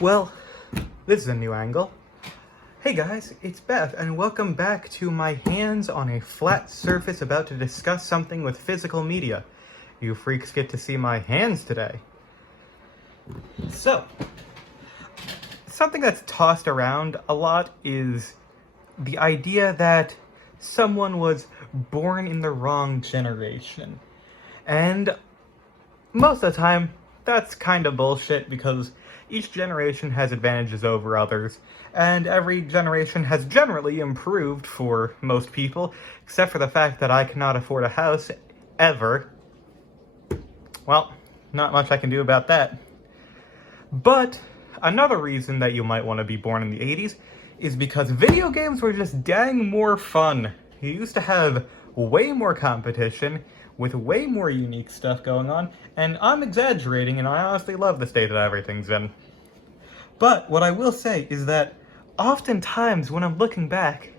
Well, this is a new angle. Hey guys, it's Beth, and welcome back to my hands on a flat surface about to discuss something with physical media. You freaks get to see my hands today. So, something that's tossed around a lot is the idea that someone was born in the wrong generation. And most of the time, that's kind of bullshit because each generation has advantages over others, and every generation has generally improved for most people, except for the fact that I cannot afford a house, ever. Well, not much I can do about that. But another reason that you might want to be born in the 80s is because video games were just dang more fun. You used to have way more competition, with way more unique stuff going on, and I'm exaggerating, and I honestly love the state that everything's in. But what I will say is that oftentimes when I'm looking back,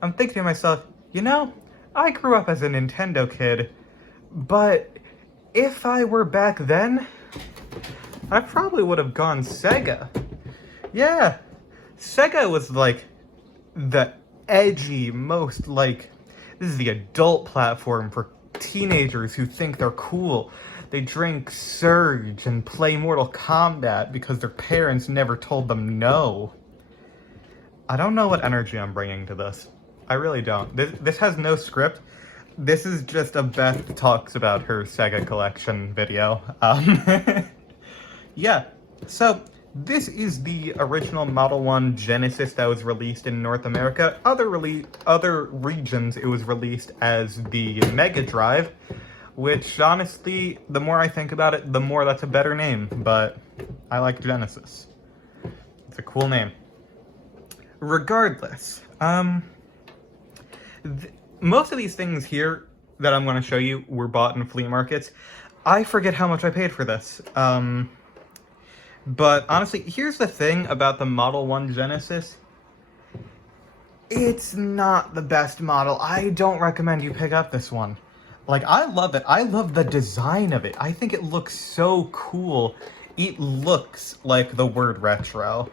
I'm thinking to myself, you know, I grew up as a Nintendo kid, but if I were back then, I probably would have gone Sega. Yeah, Sega was like the edgy, most like, this is the adult platform for teenagers who think they're cool. They drink Surge and play Mortal Kombat because their parents never told them no. I don't know what energy I'm bringing to this. I really don't. This has no script. This is just a Beth talks about her Sega collection video. Yeah, so this is the original Model 1 Genesis that was released in North America. Other regions, it was released as the Mega Drive, which, honestly, the more I think about it, the more that's a better name, but I like Genesis. It's a cool name. Regardless, most of these things here that I'm going to show you were bought in flea markets. I forget how much I paid for this. But honestly, here's the thing about the Model 1 Genesis. It's not the best model. I don't recommend you pick up this one. Like, I love it. I love the design of it. I think it looks so cool. It looks like the word retro.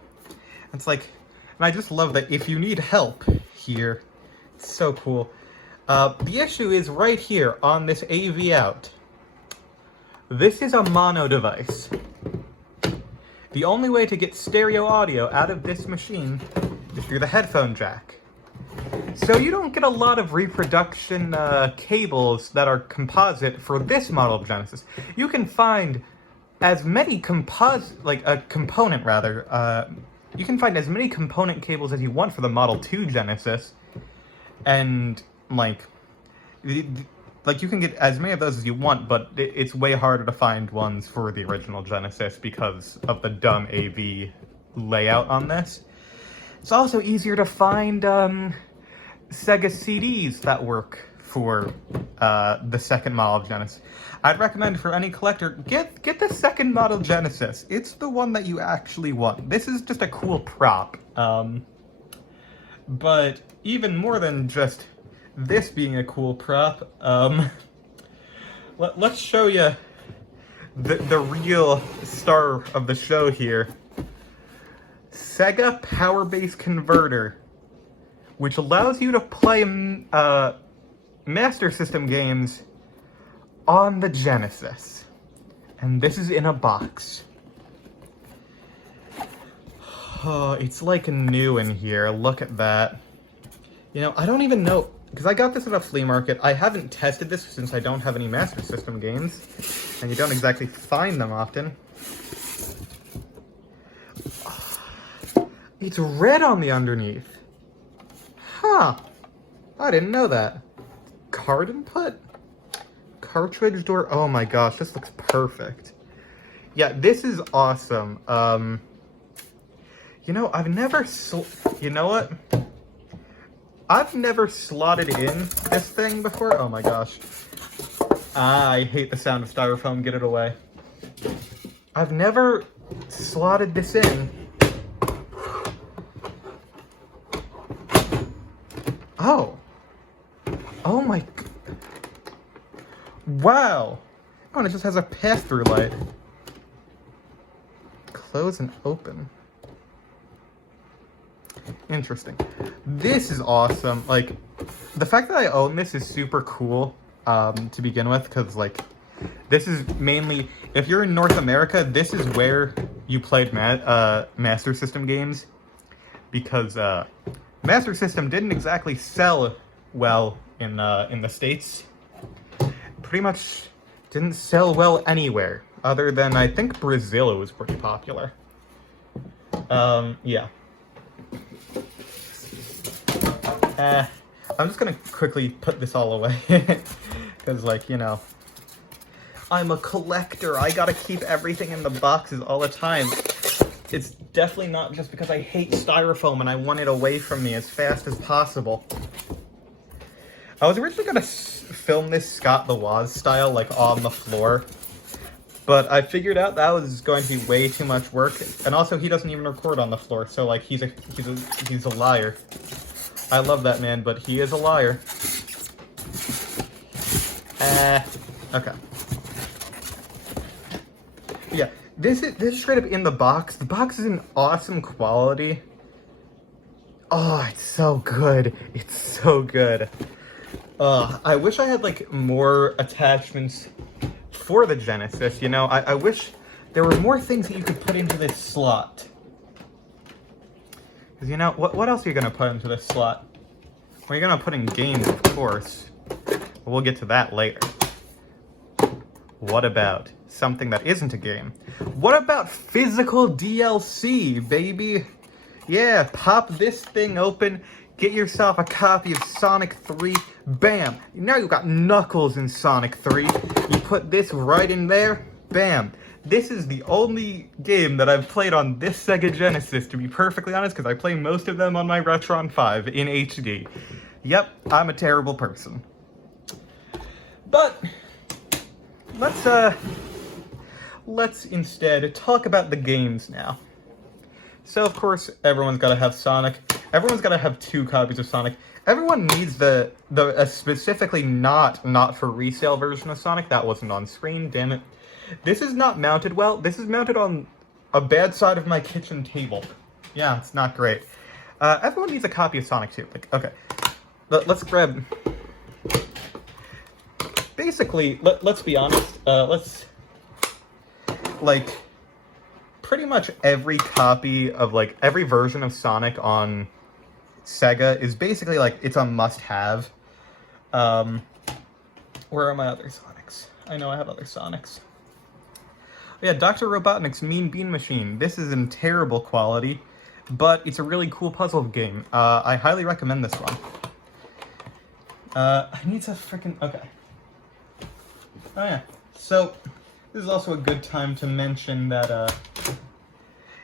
It's like, and I just love that if you need help here, it's so cool. The issue is right here on this AV out. This is a mono device. The only way to get stereo audio out of this machine is through the headphone jack. So you don't get a lot of reproduction cables that are composite for this model of Genesis. You can find as many you can find as many component cables as you want for the Model 2 Genesis, and you can get as many of those as you want, but it's way harder to find ones for the original Genesis because of the dumb AV layout on this. It's also easier to find Sega CDs that work for the second model of Genesis. I'd recommend for any collector, get the second model Genesis. It's the one that you actually want. This is just a cool prop. But even more than just this being a cool prop, let's show you the real star of the show here. Sega Power Base Converter, which allows you to play Master System games on the Genesis. And this is in a box. Oh, it's like new in here. Look at that. You know, I don't even know, because I got this at a flea market. I haven't tested this since I don't have any Master System games, and you don't exactly find them often. It's red on the underneath. Huh. I didn't know that. Card input? Cartridge door? Oh my gosh, this looks perfect. Yeah, this is awesome. You know, I've never slotted in this thing before. Oh my gosh. I hate the sound of styrofoam. Get it away. I've never slotted this in. Oh. Oh my. Wow. Oh, and it just has a pass-through light. close and open. Interesting. This is awesome. Like, the fact that I own this is super cool, to begin with, because, like, this is mainly, if you're in North America, this is where you played Master System games, because Master System didn't exactly sell well in the States. Pretty much didn't sell well anywhere, other than, I think, Brazil. It was pretty popular. Yeah. I'm just gonna quickly put this all away, because, like, you know, I'm a collector. I gotta keep everything in the boxes all the time. It's definitely not just because I hate styrofoam and I want it away from me as fast as possible. I was originally gonna film this Scott the Woz style, like, on the floor, but I figured out that was going to be way too much work, and also he doesn't even record on the floor, so, like, he's a liar. I love that man, but he is a liar. Okay. Yeah, this is straight up in the box. The box is in awesome quality. Oh, it's so good. It's so good. I wish I had, like, more attachments for the Genesis, you know? I wish there were more things that you could put into this slot. Because, you know, what else are you going to put into this slot? Well, you're going to put in games, of course. But we'll get to that later. What about something that isn't a game? What about physical DLC, baby? Yeah, pop this thing open, get yourself a copy of Sonic 3, bam! Now you've got Knuckles in Sonic 3. You put this right in there, bam! This is the only game that I've played on this Sega Genesis, to be perfectly honest, because I play most of them on my Retron 5 in HD. Yep, I'm a terrible person. But let's instead talk about the games now. So, of course, everyone's got to have Sonic. Everyone's got to have 2 copies of Sonic. Everyone needs the specifically not for resale version of Sonic. That wasn't on screen, damn it. This is not mounted well. This is mounted on a bad side of my kitchen table. Yeah, it's not great. Everyone needs a copy of Sonic 2. Like, okay, let's grab... Basically, let's be honest, like, pretty much every copy of, like, every version of Sonic on Sega is basically, like, it's a must-have. Where are my other Sonics? I know I have other Sonics. Oh, yeah, Dr. Robotnik's Mean Bean Machine. This is in terrible quality, but it's a really cool puzzle game. I highly recommend this one. I need to freaking... Okay. Oh yeah, so this is also a good time to mention that,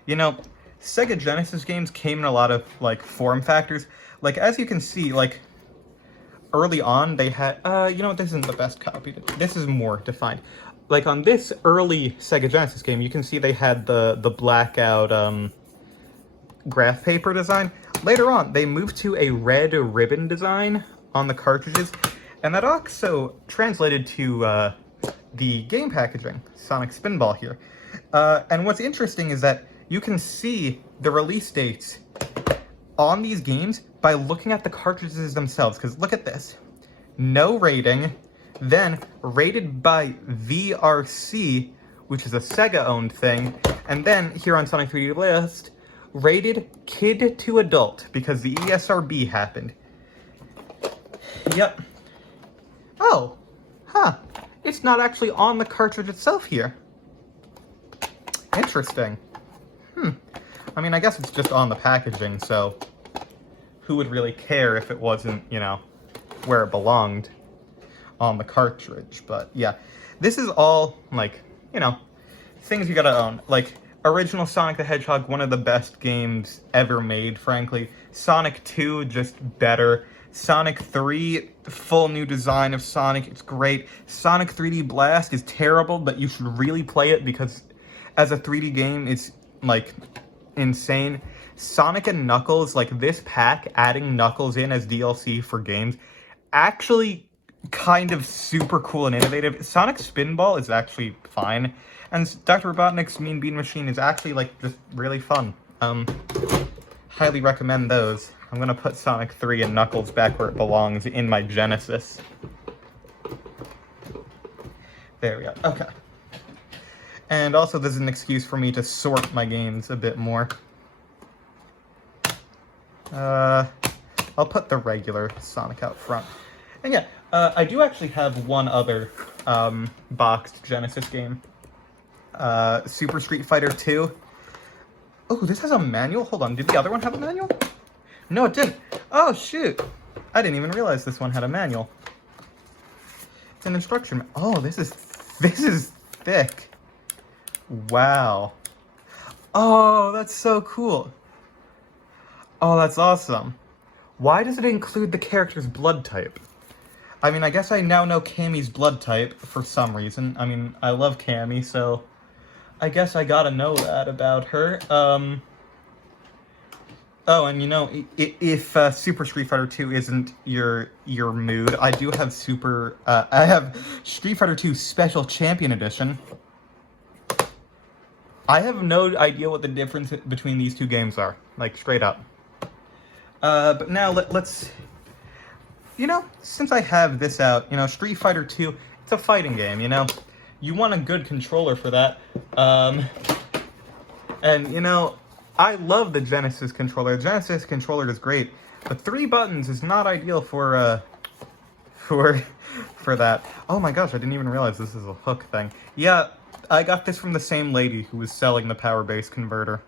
you know, Sega Genesis games came in a lot of, like, form factors. Like, as you can see, like, early on they had, you know what, this isn't the best copy. This is more defined. Like, on this early Sega Genesis game, you can see they had the blackout, graph paper design. Later on, they moved to a red ribbon design on the cartridges. And that also translated to the game packaging, Sonic Spinball here. And what's interesting is that you can see the release dates on these games by looking at the cartridges themselves. Because look at this. No rating, then rated by VRC, which is a Sega-owned thing, and then here on Sonic 3D Blast, rated kid to adult, because the ESRB happened. Yep. Oh, huh. It's not actually on the cartridge itself here. Interesting. I mean, I guess it's just on the packaging, so who would really care if it wasn't, you know, where it belonged on the cartridge. But yeah, this is all, like, you know, things you gotta own. Like, original Sonic the Hedgehog, one of the best games ever made, frankly. Sonic 2, just better. Sonic 3, full new design of Sonic, it's great. Sonic 3D Blast is terrible, but you should really play it because as a 3D game, it's, like, insane. Sonic and Knuckles, like, this pack, adding Knuckles in as DLC for games, actually kind of super cool and innovative. Sonic Spinball is actually fine, and Dr. Robotnik's Mean Bean Machine is actually, like, just really fun. Highly recommend those. I'm gonna put Sonic 3 and Knuckles back where it belongs in my Genesis. There we go. Okay. And also, this is an excuse for me to sort my games a bit more. I'll put the regular Sonic out front. And yeah, I do actually have one other boxed Genesis game. Super Street Fighter 2. Oh, this has a manual? Hold on, did the other one have a manual? No, it didn't. Oh, shoot. I didn't even realize this one had a manual. It's an instruction. Oh, this is thick. Wow. Oh, that's so cool. Oh, that's awesome. Why does it include the character's blood type? I mean, I guess I now know Cammy's blood type for some reason. I mean, I love Cammy, so I guess I gotta know that about her. Oh, and you know, if Super Street Fighter 2 isn't your mood, I do have I have Street Fighter 2 Special Champion Edition. I have no idea what the difference between these two games are, like, straight up. But now let's, you know, since I have this out, you know, Street Fighter 2, it's a fighting game, you know? You want a good controller for that. And, you know, I love the Genesis controller. The Genesis controller is great, but 3 buttons is not ideal for that. Oh my gosh, I didn't even realize this is a hook thing. Yeah, I got this from the same lady who was selling the power base converter.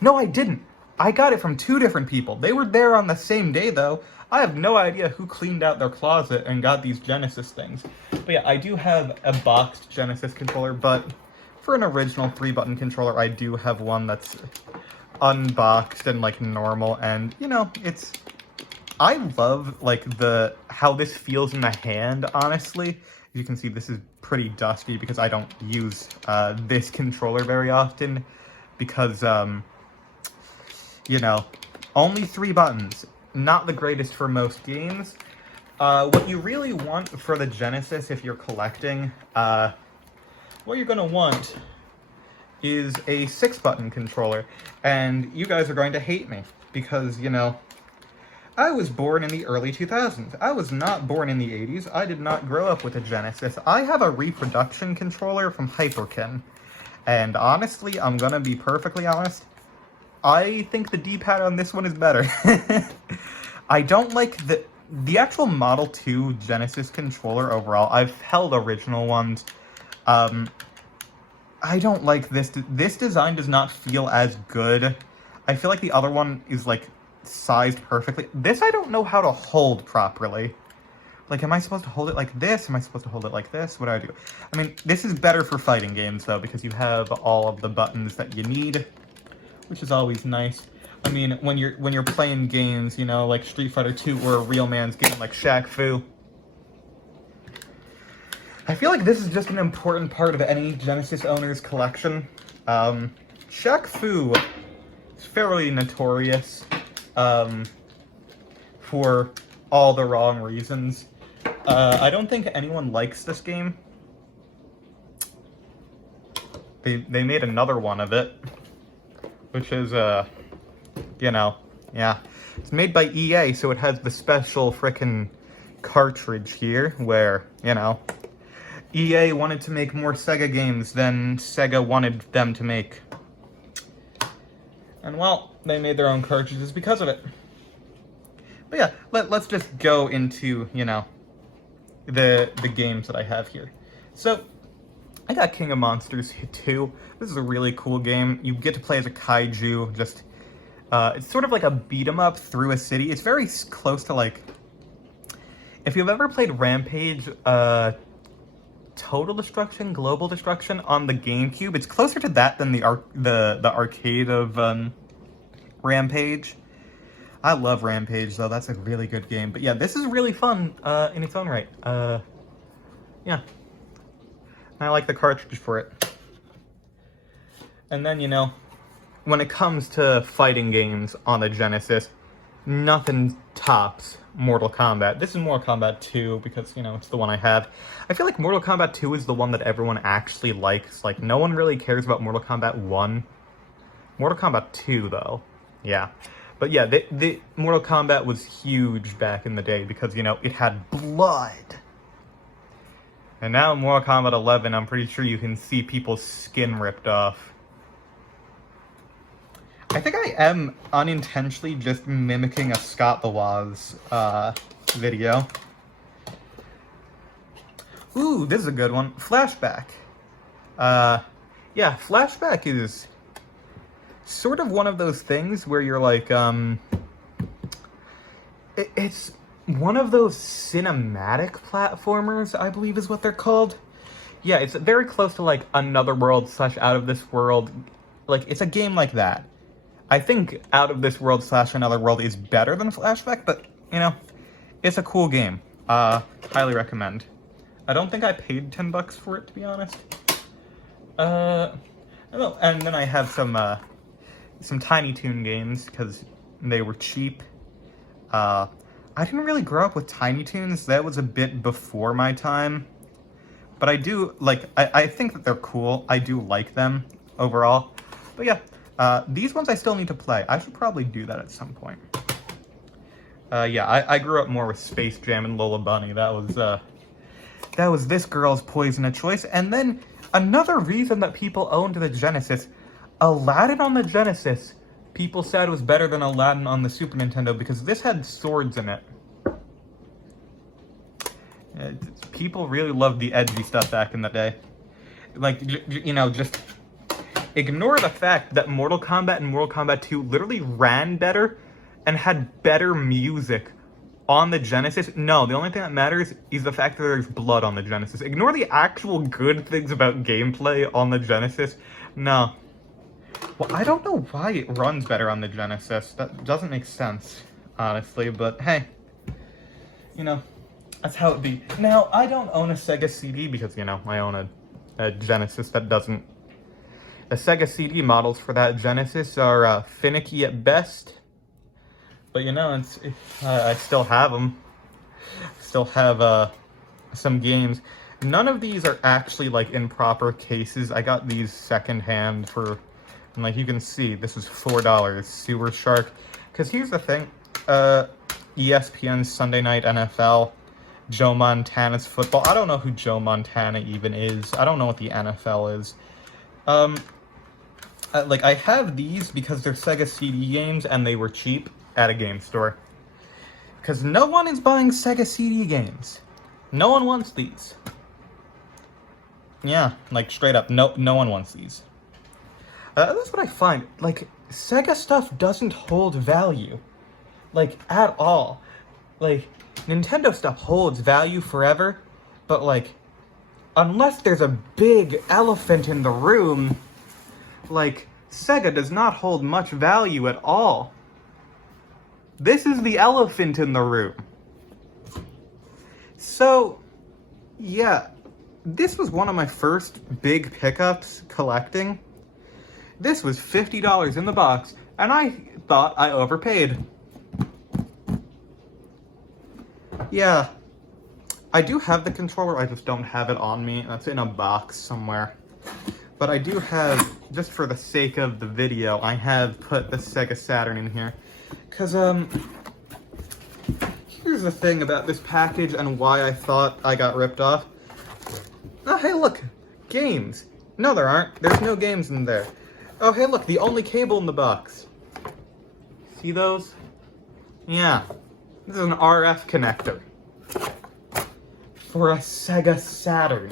No, I didn't. I got it from 2 different people. They were there on the same day, though. I have no idea who cleaned out their closet and got these Genesis things. But yeah, I do have a boxed Genesis controller, but for an original 3-button controller, I do have one that's unboxed and, like, normal. And, you know, I love, like, how this feels in the hand, honestly. As you can see, this is pretty dusty because I don't use this controller very often because, you know, only 3 buttons. Not the greatest for most games. What you really want for the Genesis, if you're collecting, what you're going to want is a 6-button controller. And you guys are going to hate me because, you know, I was born in the early 2000s. I was not born in the 80s. I did not grow up with a Genesis. I have a reproduction controller from Hyperkin. And honestly, I'm gonna be perfectly honest, I think the D-pad on this one is better. I don't like the actual Model 2 Genesis controller overall. I've held original ones. I don't like this. This design does not feel as good. I feel like the other one is, like, sized perfectly. This I don't know how to hold properly. Like, am I supposed to hold it like this? Am I supposed to hold it like this? What do I do? I mean, this is better for fighting games, though, because you have all of the buttons that you need, which is always nice. I mean, when you're playing games, you know, like Street Fighter 2 or a real man's game like Shaq Fu. I feel like this is just an important part of any Genesis owner's collection. Shaq Fu is fairly notorious for all the wrong reasons. I don't think anyone likes this game. They made another one of it, which is, you know, yeah. It's made by EA, so it has the special frickin' cartridge here, where, you know, EA wanted to make more Sega games than Sega wanted them to make. And, well, they made their own cartridges because of it. But yeah, let's just go into, you know, the games that I have here. So, I got King of Monsters 2. This is a really cool game. You get to play as a kaiju, just, it's sort of like a beat-em-up through a city. It's very close to, like, if you've ever played Rampage, Total Destruction, Global Destruction on the GameCube, it's closer to that than the arcade of Rampage. I love Rampage, though. That's a really good game. But yeah, this is really fun in its own right. Yeah. I like the cartridge for it. And then, you know, when it comes to fighting games on the Genesis, nothing tops Mortal Kombat. This is Mortal Kombat 2 because, you know, it's the one I have. I feel like Mortal Kombat 2 is the one that everyone actually likes. Like, no one really cares about Mortal Kombat 1. Mortal Kombat 2, though. Yeah. But yeah, the Mortal Kombat was huge back in the day because, you know, it had blood. And now in Mortal Kombat 11, I'm pretty sure you can see people's skin ripped off. I think I am unintentionally just mimicking a Scott the Woz video. Ooh, this is a good one. Flashback. Yeah, Flashback is sort of one of those things where you're like, it's one of those cinematic platformers, I believe is what they're called. Yeah, it's very close to like Another World / Out of This World. Like, it's a game like that. I think Out of This World / Another World is better than Flashback, but, you know, it's a cool game. Highly recommend. I don't think I paid $10 for it, to be honest. And then I have some Tiny Toon games, because they were cheap. I didn't really grow up with Tiny Toons. That was a bit before my time. But I do, like, I think that they're cool. I do like them, overall. But yeah. These ones I still need to play. I should probably do that at some point. Yeah, I grew up more with Space Jam and Lola Bunny. That was this girl's poison of choice. And then another reason that people owned the Genesis, Aladdin on the Genesis, people said was better than Aladdin on the Super Nintendo because this had swords in it. People really loved the edgy stuff back in the day. Like, you know, just ignore the fact that Mortal Kombat and Mortal Kombat 2 literally ran better and had better music on the Genesis. No, the only thing that matters is the fact that there's blood on the Genesis. Ignore the actual good things about gameplay on the Genesis. No. Well, I don't know why it runs better on the Genesis. That doesn't make sense, honestly, but hey. You know, that's how it be. Now, I don't own a Sega CD because, you know, I own a Genesis that doesn't. The Sega CD models for that Genesis are finicky at best, but you know, I still have them. Still have some games. None of these are actually like in proper cases. I got these secondhand for, and like you can see, this is $4. Sewer Shark. Because here's the thing, ESPN's Sunday Night NFL, Joe Montana's football. I don't know who Joe Montana even is. I don't know what the NFL is. Like, I have these because they're Sega CD games and they were cheap at a game store. Because no one is buying Sega CD games. No one wants these. Yeah, like, straight up, no one wants these. That's what I find. Like, Sega stuff doesn't hold value. Like, at all. Like, Nintendo stuff holds value forever, but, like, unless there's a big elephant in the room, like, Sega does not hold much value at all. This is the elephant in the room. So, yeah, this was one of my first big pickups collecting. This was $50 in the box, and I thought I overpaid. Yeah, I do have the controller, I just don't have it on me. That's in a box somewhere. But I do have, just for the sake of the video, I have put the Sega Saturn in here. Because, here's the thing about this package and why I thought I got ripped off. Oh, hey, look, games. No, there aren't. There's no games in there. Oh, hey, look, the only cable in the box. See those? Yeah. This is an RF connector. For a Sega Saturn.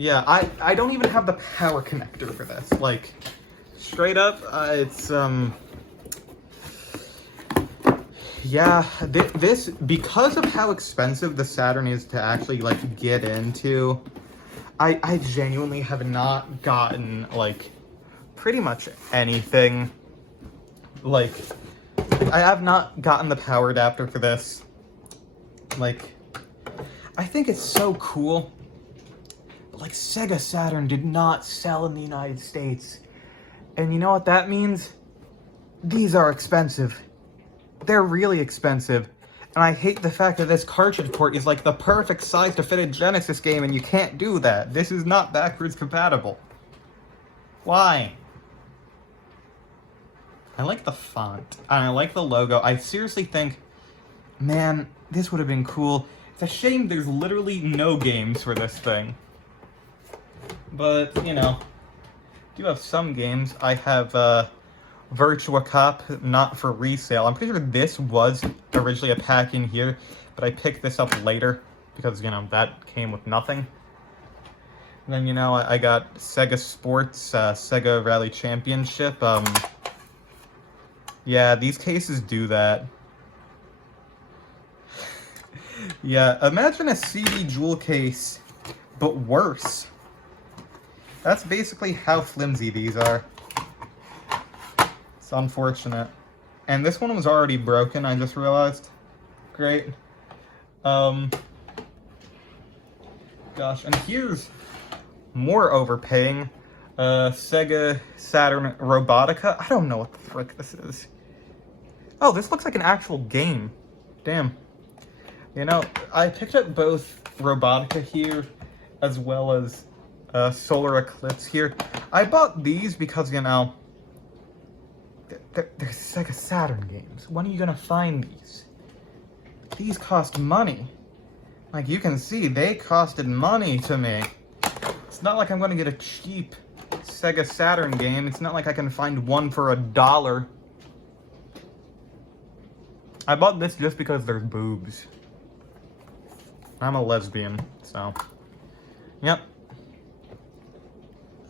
Yeah, I don't even have the power connector for this. Like, straight up, it's, yeah, this, because of how expensive the Saturn is to actually, like, get into, I genuinely have not gotten, like, pretty much anything. Like, I have not gotten the power adapter for this. Like, I think it's so cool. Like, Sega Saturn did not sell in the United States. And you know what that means? these are expensive. They're really expensive. And I hate the fact that this cartridge port is like the perfect size to fit a Genesis game, and you can't do that. This is not backwards compatible. Why? I like the font, and I like the logo. I seriously think, man, this would have been cool. It's a shame there's literally no games for this thing. But, you know, I do have some games. I have Virtua Cop, not for resale. I'm pretty sure this was originally a pack in here, but I picked this up later because, you know, that came with nothing. And then, you know, I got Sega Sports, Sega Rally Championship. Yeah, these cases do that. Yeah, imagine a CD jewel case, but worse. That's basically how flimsy these are. It's unfortunate. And this one was already broken, I just realized. Great. Gosh, and here's more overpaying. Sega Saturn Robotica. I don't know what the frick this is. Oh, this looks like an actual game. Damn. You know, I picked up both Robotica here, as well as Solar Eclipse here. I bought these because, you know, they're Sega Saturn games. When are you gonna find these? These cost money. Like, you can see, they costed money to me. It's not like I'm gonna get a cheap Sega Saturn game. It's not like I can find one for $1. I bought this just because there's boobs. I'm a lesbian, so. Yep.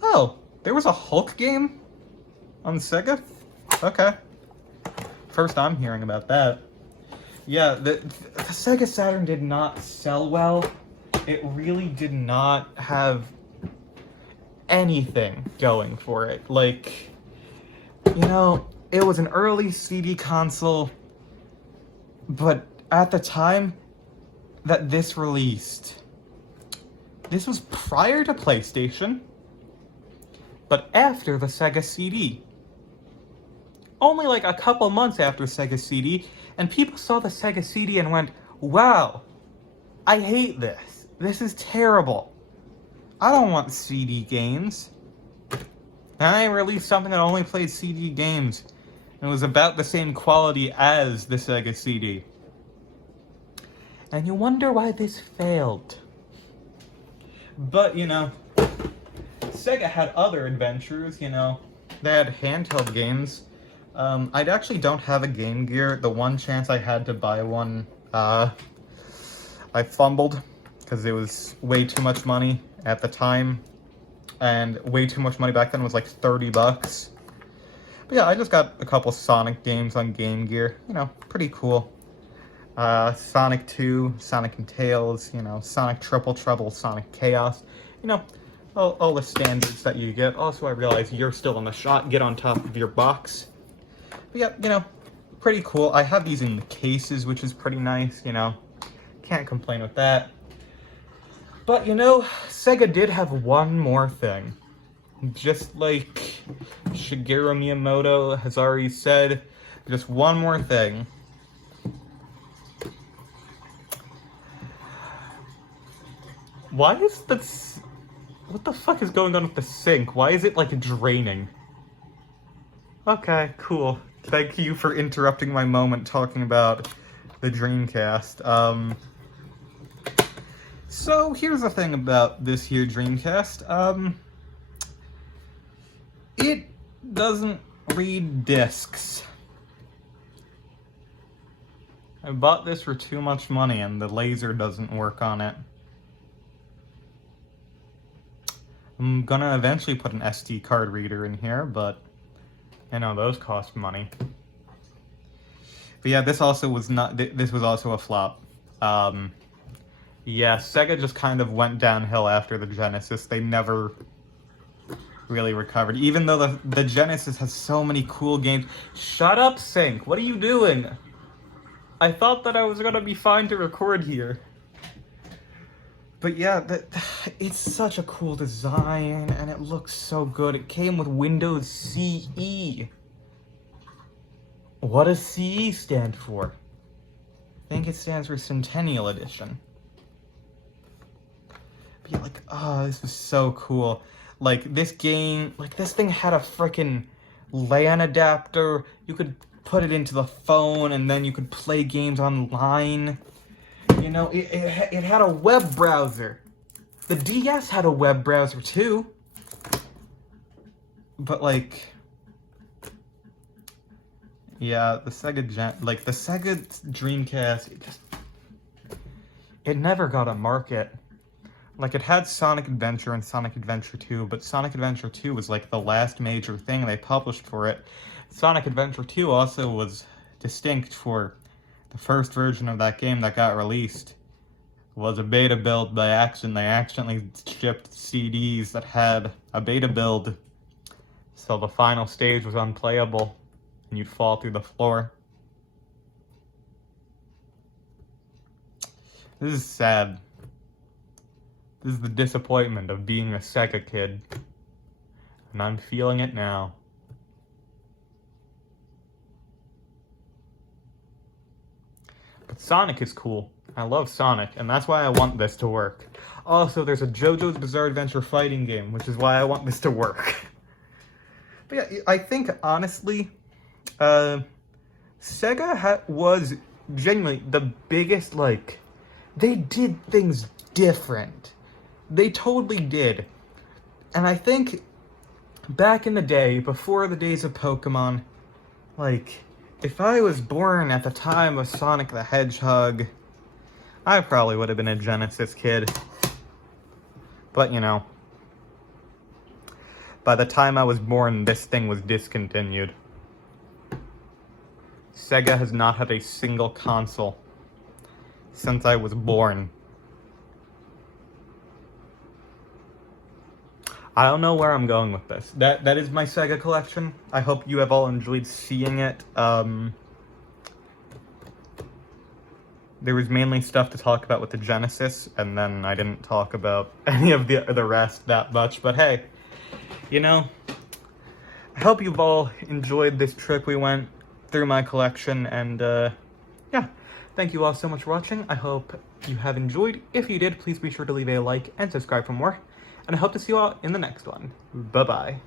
Oh, there was a Hulk game on Sega? Okay. First I'm hearing about that. Yeah, the Sega Saturn did not sell well. It really did not have anything going for it. Like, you know, it was an early CD console, but at the time that this released, this was prior to PlayStation, but after the Sega CD. Only like a couple months after Sega CD, and people saw the Sega CD and went, wow, I hate this. This is terrible. I don't want CD games. And I released something that only played CD games, and was about the same quality as the Sega CD. And you wonder why this failed. But, you know, Sega had other adventures, you know. They had handheld games. I actually don't have a Game Gear. The one chance I had to buy one, I fumbled, because it was way too much money at the time. And way too much money back then was like $30. But yeah, I just got a couple Sonic games on Game Gear. You know, pretty cool. Sonic 2, Sonic and Tails, you know, Sonic Triple Trouble, Sonic Chaos, you know, all the standards that you get. Also, I realize you're still in the shot. Get on top of your box. But yeah, you know, pretty cool. I have these in the cases, which is pretty nice, you know. Can't complain with that. But, you know, Sega did have one more thing. Just like Shigeru Miyamoto has already said, just one more thing. Why is this... What the fuck is going on with the sink? Why is it, like, draining? Okay, cool. Thank you for interrupting my moment talking about the Dreamcast. So, here's the thing about this here Dreamcast. It doesn't read discs. I bought this for too much money, and the laser doesn't work on it. I'm gonna eventually put an SD card reader in here, but I know those cost money. But yeah, this also was not. This was also a flop. Yeah, Sega just kind of went downhill after the Genesis. They never really recovered, even though the Genesis has so many cool games. Shut up, Sync. What are you doing? I thought that I was gonna be fine to record here. But yeah, it's such a cool design, and it looks so good. It came with Windows CE. What does CE stand for? I think it stands for Centennial Edition. But yeah, like, oh, this was so cool. Like, this game, like, this thing had a freaking LAN adapter. You could put it into the phone, and then you could play games online. You know, it had a web browser. The DS had a web browser, too. But, like... yeah, the Sega Dreamcast, it never got a market. Like, it had Sonic Adventure and Sonic Adventure 2, but Sonic Adventure 2 was, like, the last major thing they published for it. Sonic Adventure 2 also was distinct for the first version of that game that got released. It was a beta build by accident. They accidentally shipped CDs that had a beta build, so the final stage was unplayable, and you'd fall through the floor. This is sad. This is the disappointment of being a Sega kid. And I'm feeling it now. But Sonic is cool. I love Sonic, and that's why I want this to work. Also, there's a JoJo's Bizarre Adventure fighting game, which is why I want this to work. But yeah, I think, honestly, Sega was genuinely the biggest, like, they did things different. They totally did. And I think back in the day, before the days of Pokemon, like, if I was born at the time of Sonic the Hedgehog, I probably would have been a Genesis kid. But, you know, by the time I was born, this thing was discontinued. Sega has not had a single console since I was born. I don't know where I'm going with this. That is my Sega collection. I hope you have all enjoyed seeing it. There was mainly stuff to talk about with the Genesis, and then I didn't talk about any of the rest that much. But hey, you know, I hope you've all enjoyed this trip we went through my collection, and yeah, thank you all so much for watching. I hope you have enjoyed. If you did, please be sure to leave a like and subscribe for more. And I hope to see you all in the next one. Bye-bye.